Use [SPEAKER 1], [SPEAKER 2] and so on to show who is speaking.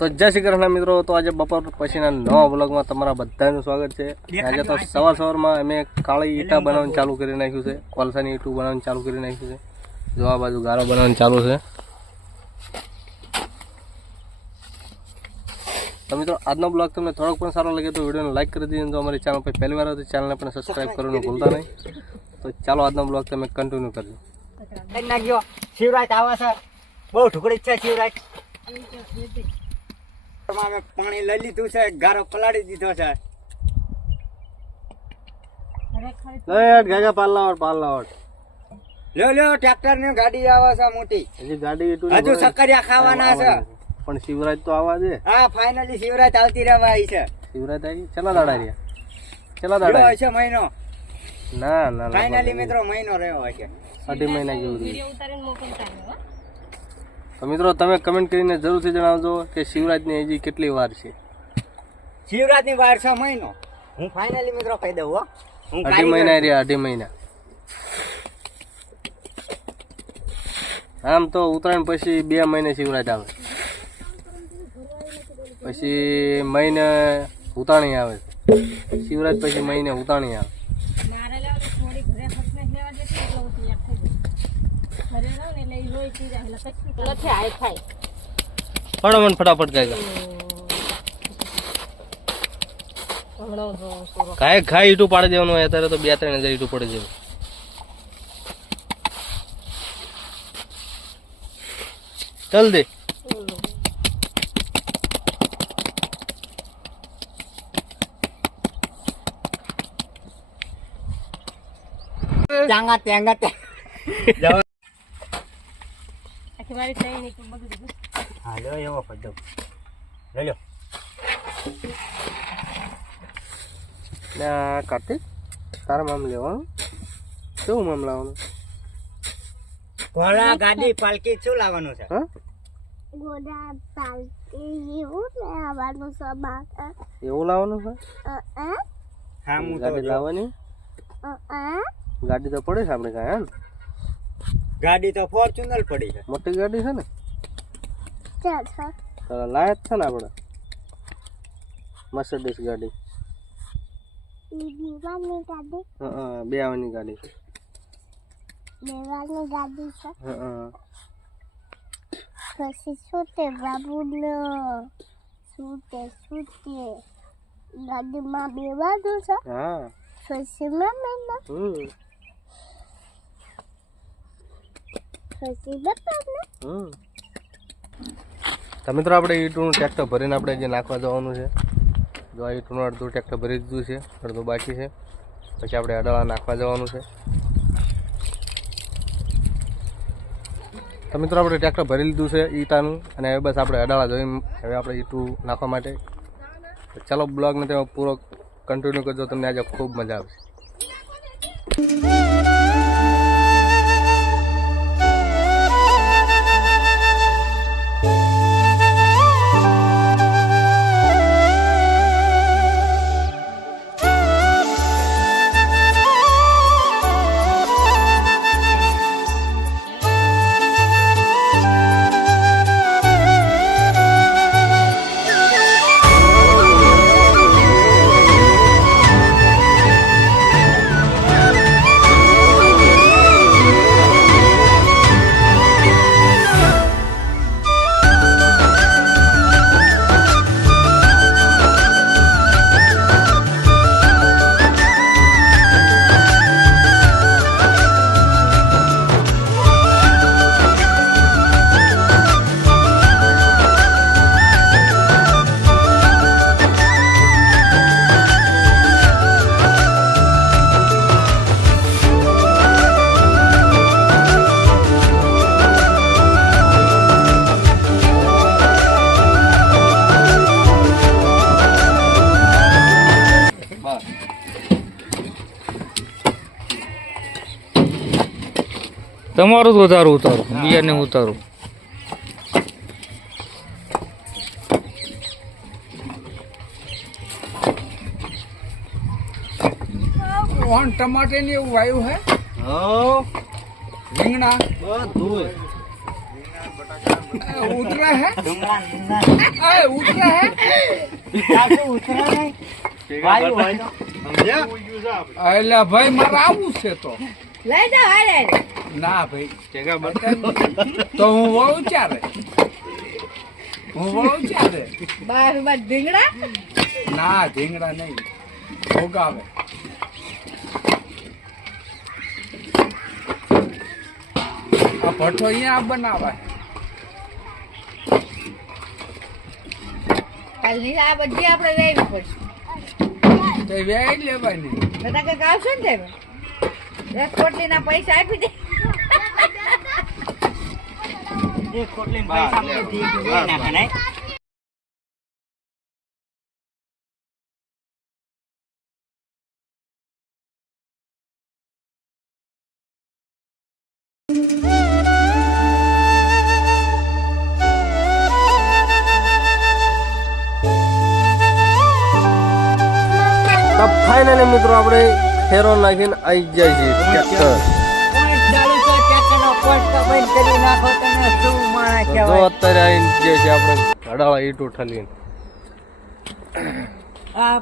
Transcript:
[SPEAKER 1] તો જય શ્રી કૃષ્ણ મિત્રો તો આજે બપોર પછીના નવા બ્લોગમાં તમારા બધાનું સ્વાગત છે. આજે તો સવાર સવારમાં અમે કાળી ઈટા બનાવવાનું ચાલુ કરી નાખ્યું છે કોલસાની ઈટું બનાવવાનું ચાલુ કરી નાખ્યું છે. જો આ બાજુ ગારો બનાવવાનું ચાલુ છે. તો મિત્રો આજનો બ્લોગ તમને થોડોક પણ સારો લાગે તો વિડીયોને લાઈક કરી દીધો તો અમારી ચેનલ પર પહેલી વાર તો ચેનલને પણ સબસ્ક્રાઈબ કરવાનું ભૂલતા નહીં. તો ચાલો આજનો બ્લોગ તમે કન્ટિન્યુ કરજો
[SPEAKER 2] નાખ્યો. શિવરાજ આવા સર બહુ ઢુકડી છે શિવરાજ. અમે પાણી લઈ લીધું છે ગારો પલાળી દીધો છે.
[SPEAKER 1] ગાગા પાલ્લાવટ પાલ્લાવટ
[SPEAKER 2] લ્યો લ્યો ટ્રેક્ટરની ગાડી આવે છે મોટી.
[SPEAKER 1] હજી ગાડી
[SPEAKER 2] હજુ સકરિયા ખાવાના છે.
[SPEAKER 1] પણ શિવરાજ તો આવા છે.
[SPEAKER 2] હા ફાઇનલી શિવરાજ આવતી રહેવા આવી છે.
[SPEAKER 1] શિવરાજ આવી? દાડા રહ્યા? દાડા
[SPEAKER 2] છે મહિનો.
[SPEAKER 1] ના ના ના
[SPEAKER 2] ફાઇનલી મિત્રો મહિનો રહ્યો છે
[SPEAKER 1] અઢી મહિના જેવું. તો મિત્રો તમે કમેન્ટ કરીને જરૂરથી જણાવજો કે શિવરાજની હજી કેટલી વાર છે.
[SPEAKER 2] શિવરાજની વાર છ મહિનો. હું ફાઇનલી મિત્રો કહી દઉં હો. હું
[SPEAKER 1] અઢી મહિના. રહ્યા અઢી મહિના. આમ તો ઉત્તરાયણ પછી બે મહિને શિવરાજ આવે. પછી મહિને ઉતાણી આવે. શિવરાજ પછી મહિને ઉતાણી આવે. મને ફટાફટ કાંઈ કાંઈ ખાઈ ઈટું પાડી દેવાનું હોય અત્યારે તો બે ત્રણ હજાર ઈટું પડી જાય. ચાલ દે.
[SPEAKER 2] ત્યાંગા ત્યાંગા ત્યાંગા હા લ્યો એવો લઈ લો
[SPEAKER 1] ના કાર્તિક તારા મામ લેવાનું? કેવું મામ લાવવાનું?
[SPEAKER 2] ઘોડા ગાડી પાલકી શું લાવવાનું છે?
[SPEAKER 1] હા?
[SPEAKER 3] ગોડા પાલકી એવું લેવાનું સમાન
[SPEAKER 1] એવું લાવવાનું છે?
[SPEAKER 2] હા હું તો
[SPEAKER 1] ગાડી. લાવવાની? ગાડી તો પડે છે આપણે કાંઈ હા ને?
[SPEAKER 2] ગાડી તો ફોર્ચ્યુનર પડી છે.
[SPEAKER 1] મોટી ગાડી છે ને?
[SPEAKER 3] ચાલ છે?
[SPEAKER 1] તો લાયક છે ને આપણે? મર્સિડીઝ ગાડી.
[SPEAKER 3] દીવાની ગાડી?
[SPEAKER 1] હા હા બે આવવાની ગાડી છે.
[SPEAKER 3] દેવાની ગાડી છે?
[SPEAKER 1] હા હા.
[SPEAKER 3] પછી શું તે બાબુનો? શું તે શું તે? ગાડીમાં બેવાનું છે?
[SPEAKER 1] હા.
[SPEAKER 3] પછી મમ્મીને?
[SPEAKER 1] હમ.
[SPEAKER 3] પછી
[SPEAKER 1] હમ. તો મિત્રો આપણે ઈટુનું ટ્રેક્ટર ભરીને આપણે જે નાખવા જવાનું છે. જો આ ઈટુનું અડધું ટ્રેક્ટર ભરી દીધું છે, અડધું બાકી છે. પછી આપણે અડાળા નાખવા જવાનું છે. તો મિત્રો આપણે ટ્રેક્ટર ભરી લીધું છે ઈટાનું અને હવે બસ આપણે અડાળા જોઈ હવે આપણે ઈટું નાખવા માટે. ચાલો બ્લોગને તમે પૂરો કન્ટિન્યુ કરજો, તમને આજે ખૂબ મજા આવશે.
[SPEAKER 4] તમારું જ વધારું ઉતારું. બીજાને ઉતારું.
[SPEAKER 2] ઓન ટમાટે ને એવું વાયુ હે?
[SPEAKER 1] હા.
[SPEAKER 2] રીંગણા.
[SPEAKER 1] બધું
[SPEAKER 5] ઉતરા હે? ઉતરા હે?
[SPEAKER 2] ઉતરા નહીં
[SPEAKER 5] ભાઈ મારે આવું છે તો.
[SPEAKER 6] લઈ જાઓ હારે.
[SPEAKER 5] ના ભાઈ તો હું વળું ચારે હું વળું ચારે
[SPEAKER 6] બાર બાર ઢીંગડા?
[SPEAKER 5] ના ઢીંગડા નહીં. ભોગાવે. આ ભઠ્ઠો અહીંયા બનાવાય.
[SPEAKER 6] કાલ આ બધી આપણે લેવી પડશે.
[SPEAKER 5] તો વ્યાય લેવાય નહીં
[SPEAKER 6] બધા કંઈક આવશે ને તમે? એક પોટલીના પૈસા આપી દે.
[SPEAKER 2] એક કોટલી પૈસા મને દી નાખે
[SPEAKER 1] ફાઇનલી મિત્રો આપણે ફેરો નાખીને આવી જાય છે ટ્રેક્ટર.
[SPEAKER 2] તો
[SPEAKER 1] અત્યારે આવી જાય છે આપણે ઘડાળા ઈટ ઠલીને.
[SPEAKER 2] આ